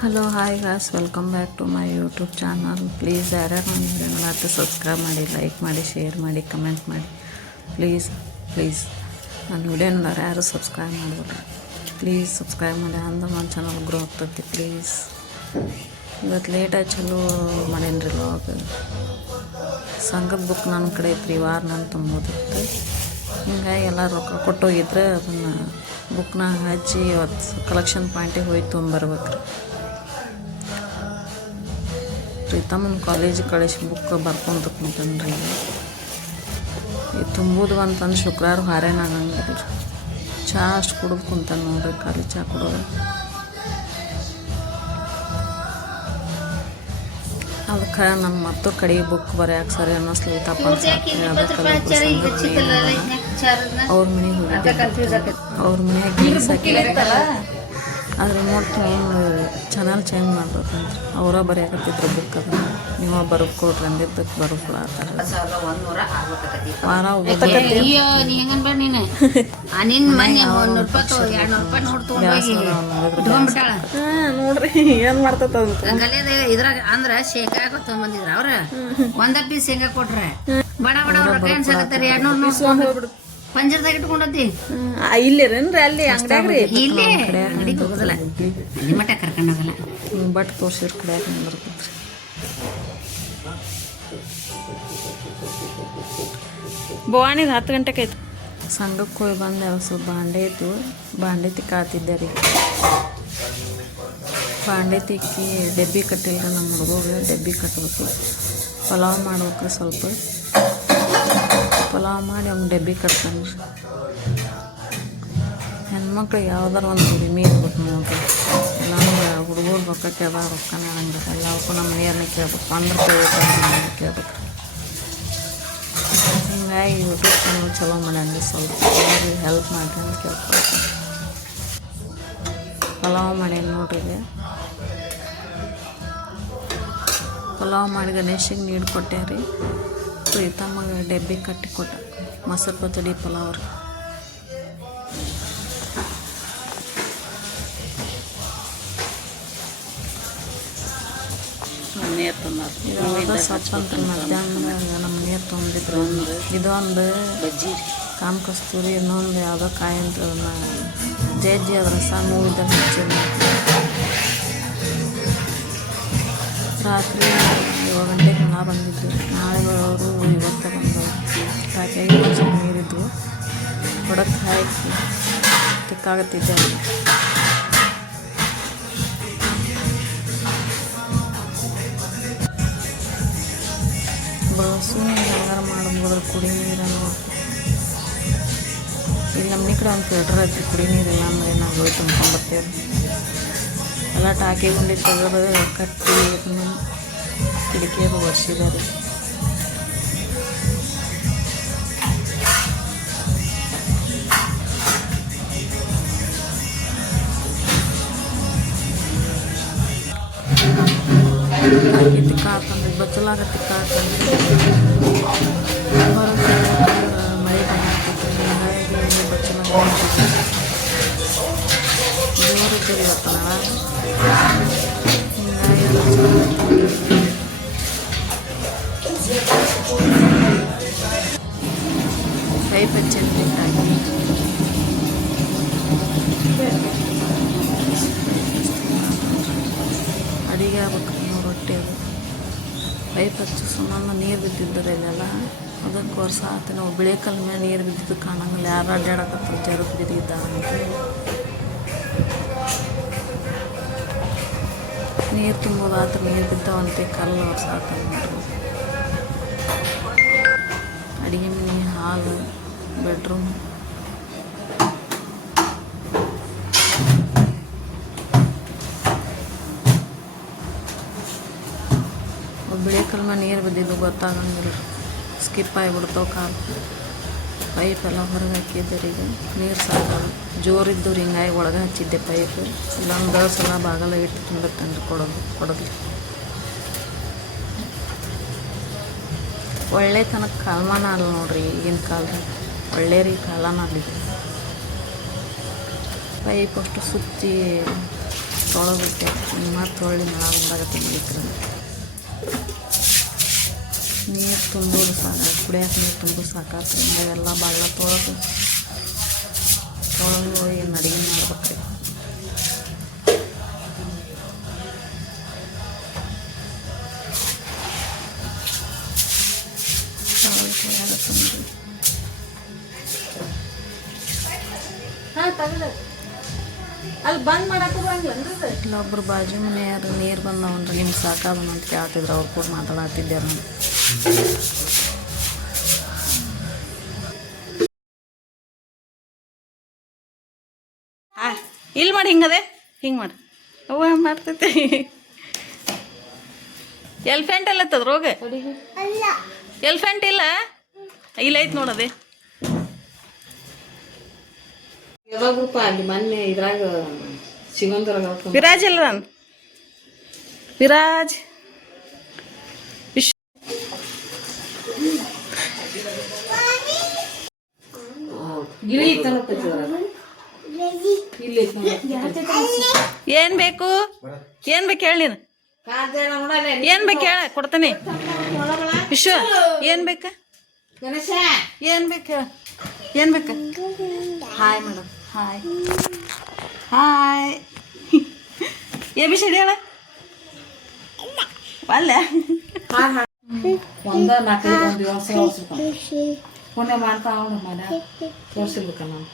Hello hi guys, welcome back to my YouTube channel. Please ಯಾರ್ಯಾರು ನನ್ನ video ನೋಡಾತ subscribe ಮಾಡಿ, ಲೈಕ್ ಮಾಡಿ, ಶೇರ್ ಮಾಡಿ, ಕಮೆಂಟ್ ಮಾಡಿ. ಪ್ಲೀಸ್ ನನ್ನ ವಿಡಿಯೋ ನೋಡೋರು ಯಾರು ಸಬ್ಸ್ಕ್ರೈಬ್ ಮಾಡಿಬಿಡ್ರಿ. ಪ್ಲೀಸ್ ಸಬ್ಸ್ಕ್ರೈಬ್ ಮಾಡಿ, ಅಂದ್ರೆ ನನ್ನ ಚಾನಲ್ ಗ್ರೋ ಆಗ್ತೈತಿ. ಪ್ಲೀಸ್ ಇವತ್ತು ಲೇಟಾಗಿ ಚಲೋ ಮಾಡೇನ್ರಿ ಲಾಗ್. ಸಂಘದ ಬುಕ್ ನನ್ನ ಕಡೆ ಐತ್ರಿ, ವಾರ ನಾನು ತುಂಬೋದಿತ್ತು. ಹಿಂಗಾಗಿ ಎಲ್ಲ ರೊಕ್ಕ ಕೊಟ್ಟೋಗಿದ್ರೆ ಅದನ್ನು ಬುಕ್ನ ಹಚ್ಚಿ ಇವತ್ತು ಕಲೆಕ್ಷನ್ ಪಾಯಿಂಟಿಗೆ ಹೋಗಿ ತೊಗೊಂಬರ್ಬೇಕ್ರಿ. ಪ್ರೀತಮ್ಮನ ಕಾಲೇಜಿಗೆ ಕಳಿಸಿ ಬುಕ್ ಬರ್ಕೊಂತ ಕುಂತನ್ರಿ. ಈ ತುಂಬೋದು ಅಂತಂದು ಶುಕ್ರವಾರ ಹಾರೇನಾಗಂಗಿಲ್ಲ. ಚಹಾ ಅಷ್ಟು ಕುಡಿದು ಕುಂತಾನೆ ನೋಡ್ರಿ, ಖಾಲಿ ಚಹಾ ಕುಡೋದು. ಅದಕ್ಕೆ ನಮ್ಮ ಮತ್ತು ಕಡೆ ಬುಕ್ ಬರೆಯಕ್ಕೆ ಸರಿ ಅನ್ನಿಸ್ಲೈತಪ್ಪ ಅವ್ರ ಮನೆಗೆ ಹೋಗಿದ್ದೆ. ಅವ್ರ ಮನೆಯಾಗ ಅದ್ರ ರಿಮೋಟ್ ತೊಗೊಂಡು ಚಾನಲ್ ಚೇಂಜ್ ಮಾಡ್ಬೇಕಂತ ಅವರ ಬರೆಯಾಕತ್ತಿದ್ರು ಬುಕ್. ಅದ ನೀವು ಬರೋದು ಕೊಡ್ರಿ ಅಂದಿದ್ದಕ್ಕೆ ಬರೋಕೊಳತ್ತಾರ. ವಾರ ನೋಡ್ರಿ ಏನ್ ಮಾಡ್ತದ ಇದ್ರಾಗ ಅಂದ್ರ ಶೇಂಗಾ ತೊಗೊಂಬಂದಿದ್ರ ಅವ್ರ ಒಂದ ಪೀಸ್ ಶೇಂಗಾ ಕೊಟ್ರೆ ಬಡ ಬಡ ರೊಕ್ಕ ಅನ್ಸಾಕತ್ತಾರ. 200 ಪಂಜರದಾಗ ಇಟ್ಕೊಂಡತಿ ಇಲ್ಲೇರೇನ್ರಿ? ಅಲ್ಲಿ ಅಂಗಡಿಯಾಗ್ರಿ ಇಲ್ಲೇ ಅಂಗಡಿಗೆ ಹೋಗೋದಲ್ಲ, ಅಲ್ಲಿ ಮಟ್ಟ ಕರ್ಕೊಂಡೋಗಲ್ಲ. ಬಟ್ ತೋರ್ಸಿರ್ ಕಡೆ ಬರ್ತೈತ್ರಿ. ಭವಾನಿದು 10 ಗಂಟೆಗೆ ಐತಿ. ಸಂಘಕ್ಕೆ ಹೋಗಿ ಬಂದೆ. ಸ್ವಲ್ಪ ಬಾಂಡೆ ಇತ್ತು, ಬಾಂಡೆ ತಿಕ್ಕಾತಿದ್ದೆ ರೀ. ಬಾಂಡೆ ತಿಕ್ಕಿ ಡಬ್ಬಿ ಕಟ್ಟಿಲ್ರಿ ನಮ್ಮ ಹುಡುಗಗೆ. ಡಬ್ಬಿ ಕಟ್ಟಬೇಕು, ಪಲಾವ್ ಮಾಡ್ಬೇಕ್ರಿ. ಸ್ವಲ್ಪ ಪಲಾವ್ ಮಾಡಿ ಅವ್ನು ಡಬ್ಬಿ ಕಟ್ತಾನೆ ರೀ. ಹೆಣ್ಮಕ್ಳಿಗೆ ಯಾವ್ದಾರು ಒಂದು ದುಡಿಮೆ ಇರ್ಬೇಕು ನೋಡ್ರಿ. ಇಲ್ಲಾಂದ್ರೆ ಹುಡುಗರು ರೊಕ್ಕ ಕೇಳ್ದಾಗ ರೊಕ್ಕನೇ ಹಂಗೆ ಎಲ್ಲವಕ್ಕೂ ನಮ್ಮ ಮನೆಯವ್ರನ್ನೇ ಕೇಳ್ಬೇಕು. ಅಂದ್ರೆ ಕೇಳ್ಬೇಕು. ಹಿಂಗಾಗಿ ಯೂಟ್ಯೂಬ್ ಚಾನಲ್ ಚಲೋ ಮಾಡ್ಯಾನ್ರಿ. ಸ್ವಲ್ಪ ಅವ್ರಿಗೆ ಹೆಲ್ಪ್ ಮಾಡಿರಿ ಅಂತ ಕೇಳ್ಕೊಳ್ತಾರೆ. ಪಲಾವ್ ಮಾಡೇನಿ ನೋಡ್ರಿ. ಪಲಾವ್ ಮಾಡಿ ಗಣೇಶಿಗೆ ನೀರು ಕೊಟ್ಟೆ ರೀ. ಪ್ರೀತಮ್ಮಗೆ ಡಬ್ಬಿ ಕಟ್ಟಿ ಕೊಟ್ಟ. ಮೊಸರು ಪಚಡಿ ಪಲಾವ್ ರೀ. ಯಾವುದೋ ಸೊಪ್ಪಂತ ಮಧ್ಯಾಹ್ನದಾಗ ನಮ್ಮ ನೀರು ತೊಗೊಂಡಿದ್ರು. ಇದೊಂದು ಬಜ್ಜಿ ಕಾಮ ಕಸ್ತೂರಿ, ಇನ್ನೊಂದು ಯಾವುದೋ ಕಾಯಿ ಅಂತ ಜಜ್ಜಿ ಅದ್ರ ಸಣ್ಣ ಹೂವಿದ್ದಾಗ ಹಚ್ಚಿದ್ವಿ. ರಾತ್ರಿ 7 ಗಂಟೆಗೆ ನಾ ಬಂದಿದ್ದೆ. ನಾಳೆ ಅವರು ಇವತ್ತು ಬಂದವರು. ಟಾಕಿಯಾಗಿ ಸ್ವಲ್ಪ ನೀರಿದ್ವು, ಹೊಡಕ್ಕೆ ಹಾಕಿ ತಿಕ್ಕಾಗತ್ತಿದ್ದೆ. ಬಳಸು ಹೆಂಗಾರ ಮಾಡ್ಬೋದ್ರ ಕುಡಿ ನೀರನ್ನು. ಇಲ್ಲಿ ನಮ್ಮ ಕಡೆ ಒಂದು ಫಿಲ್ಟರ್ ಐತಿ, ಕುಡಿ ನೀರಿಲ್ಲ ಅಂದರೆ ನಾವು ತುಂಬ್ಕೊಂಬರ್ತೇವೆ. ಎಲ್ಲ ಟಾಕಿ ಗುಂಡಿ ತೆಗೆದು ಕಟ್ಟಿ ಅದನ್ನು ಕಿಟಕಿಯದು ಒರೆಸಿದ್ದಾರೆ. ತಿಕ್ಕಾಕಂದ್ರೆ ಬಚ್ಚಲಾಗ ತಿಕ್ಕಾಕಂದ್ರೆ ಮಳೆ ಬಂದಿರ್ತೈತೆ. ಹಿಂಗಾಗಿ ಬಚ್ಚಲಾಗ ಜೋರಿದ್ದು ಇವತ್ತು ಪೈಪ್ ಹಚ್ಚಿದ್ರಿ ಹಾಕಿ ಅಡಿಗೆ ಆಗ್ಬೇಕು. ರೊಟ್ಟಿ ಅದು ಪೈಪ್ ಹಚ್ಚಿ ಸುಮ್ಮನೆ ನೀರು ಬಿದ್ದಿದ್ದಾರೆ ಇಲ್ಲೆಲ್ಲ. ಅದಕ್ಕೆ ವರ್ಷ ಆತ ನಾವು ಬಿಳಿಕಲ್ ಮೇಲೆ ನೀರು ಬಿದ್ದಿದ್ದು ಕಾಣಂಗಿಲ್ಲ. ಯಾರು ಅಡ್ಡಾಡಕತ್ತಾರೆ ಜರಕ್ ಬಿದ್ದಿದ್ದ ಅಂತ. ನೀರು ತುಂಬೋದು ಆತ ನೀರು ಬಿದ್ದಾವಂತೆ ಕಲ್ಲು ವರ್ಷ ಆತ ನೋಡ್ರಿ. ಅಡುಗೆ ಮನೆ, ಹಾಲು, ಬೆಡ್ರೂಮ್, ಬಿಳಿ ಕಲ್ಮ ನೀರು ಬಿದ್ದಿದ್ದು ಗೊತ್ತಾಗಂಗಿಲ್ಲ. ಸ್ಕಿಪ್ ಆಗಿಬಿಡ್ತಾವೆ ಕಾಲು. ಪೈಪೆಲ್ಲ ಹೊರಗೆ ಹಾಕಿದ್ದೆ. ಈಗ ನೀರು ಸಾಕಾಗ ಜೋರಿದ್ದು ಹಿಂಗಾಗಿ ಒಳಗೆ ಹಚ್ಚಿದ್ದೆ ಪೈಪ್. ಇಲ್ಲೊಂದು ಸಲ ಬಾಗಲ ಇಟ್ಟು ತುಂಬತ್ತಂದ್ರೆ ಕೊಡೋದು ಒಳ್ಳೆ ತನಕ ಕಾಲಮಾನ ಅಲ್ಲ ನೋಡ್ರಿ. ಈಗಿನ ಕಾಲದಾಗ ಒಳ್ಳೆ ರೀ ಕಾಲನ ಅಲ್ಲಿತ್ತು. ಪೈಪ್ ಅಷ್ಟು ಸುತ್ತಿ ತೊಳೆದ್ಬಿಟ್ಟೆ ಮತ್ತು ಹೊಳ್ಳಿ ಮಳ ಬಂದಾಗ ತಿನ್ಲಿಕ್ಕೆ ನೀರು ತುಂಬೋದು ಸಾಕು ಕುಡಿಯೋಕೆ ನೀರು ತುಂಬೋದು ಸಾಕಾಗ್ತದೆ ಎಲ್ಲ ಬಾಳ ತೊಳೆದು ಏನು ಅಡುಗೆ ಮಾಡ್ಬೇಕ್ರಿ ಅಲ್ಲಿ ಬಂದ್ ಮಾಡಕ್ಕೆ ಬರಂಗಿಲ್ಲ ಇಲ್ಲೊಬ್ರು ಬಾಜು ಮನೆಯವರು ನೀರು ಬಂದವನ್ರಿ ನಿಮ್ಗೆ ಸಾಕಾದನು ಅಂತ ಕೇಳ್ತಿದ್ರು ಅವ್ರು ಕೂಡ ಮಾತಾಡತ್ತಿದ್ದೆ ನಾನು ಇಲ್ಲಿ ಮಾಡಿ ಹಿಂಗದೆ ಹಿಂಗೆ ಮಾಡಿ ಅವ್ವ ಮಾಡ್ತೈತಿ ಎಲ್ಫೆಂಟ್ ಎಲ್ಲ ಐತದ ರೋಗ ಎಲ್ಫೆಂಟ್ ಇಲ್ಲ ಇಲ್ಲ ಐತೆ ನೋಡದೆ ಯಾವಾಗಪ್ಪ ಅಲ್ಲಿ ಮೊನ್ನೆ ಇದ್ರಾಗ ಸಿಗಂದ್ರಾಗ ವಿರಾಜ್ ಇಲ್ಲ ನಾನು ವಿರಾಜ್ ಗಿಳಿ ಇತ್ತಲ್ಲಪ್ಪ ಇಲ್ಲಿ ಏನ್ ಬೇಕು ಏನ್ ಬೇಕು ಹೇಳಿ ನೀನು ಏನ್ ಬೇಕು ಹೇಳ ಕೊಡ್ತೇನೆ ವಿಶ್ವ ಏನ್ ಬೇಕ ಗಣೇಶ ಏನ್ ಬೇಕು ಹೇಳ ಏನ್ ಬೇಕ hi madam hi hi A B C D ಹೇಳ ಅಲ್ಲ ಒಂದ 4-5 ದಿವಸ ಪುಣ್ಯ ಮಾಡ್ತಾ ಅವನು ಮನೆ ತೋರಿಸಿರ್ಬೇಕ ನಾನು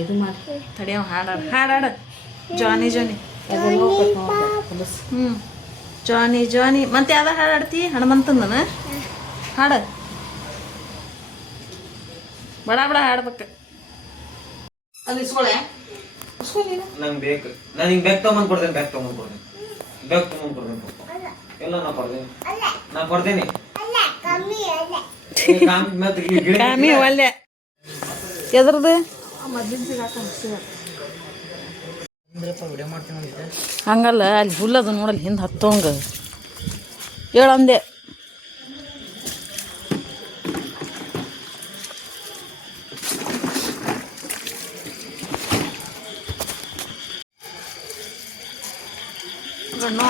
ಇದು ಮಾಡಿ ತಡಿಯವ ಹಾಡಾಡ ಜಾನಿ ಜಾನಿ ಅದೆಲ್ಲ ಹೋಗ್ಬೇಕು ಹ್ಞೂ ಜಾನಿ ಜಾನಿ ಮತ್ತೆ ಯಾವ್ದು ಹಾಡಾಡ್ತಿ ಹನುಮಂತಂದನ ಹಾಡ ಬಡ ಬಡ ಹಾಡ್ಬೇಕು ಅದು ಇಸ್ಕೊಳೆ ನಂಗೆ ಬೇಕು ನಾನು ಹಿಂಗೆ ಬ್ಯಾಗ್ ತೊಗೊಂಡ್ಕೊಡ್ತೇನೆ ಬ್ಯಾಗ್ ತೊಗೊಂಡ್ಕೊಡ್ತೇನೆ ಎಲ್ಲ ನಾ ಕೊಡ್ತೇನೆ ಕಾಮಿ ಒಳ್ಳೆ ಎದ್ರದ್ದು ಹಂಗಲ್ಲ ಅಲ್ಲಿ ಹುಲ್ಲದು ನೋಡಲ್ಲಿ ಹಿಂದೆ ಹತ್ತೋಂಗ ಹೇಳಂದೆ ಗಣ್ಣು